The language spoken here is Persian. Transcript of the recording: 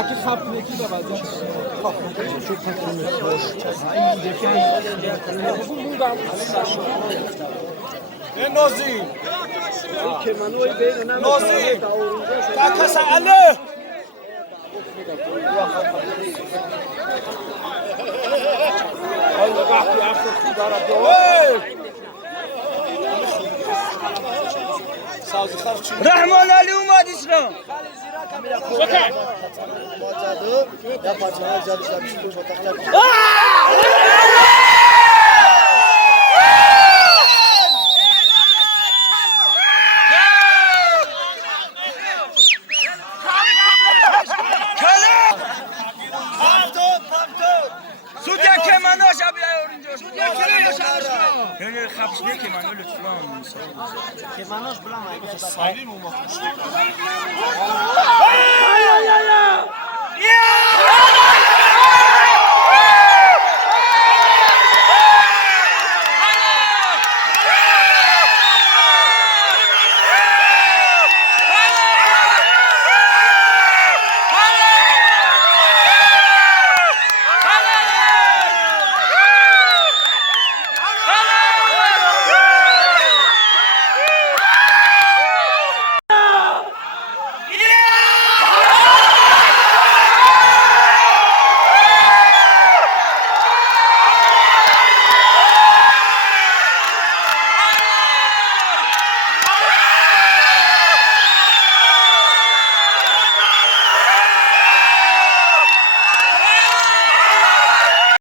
aqui rápido aqui da base. Nozinho. Nozinho. Tá caça ali. رحمان علی اومد اسلام سودیا که مناش بیای اونجا سودیا که مناش نه خبش که منو لطفا Que manos blancas. Saímos uma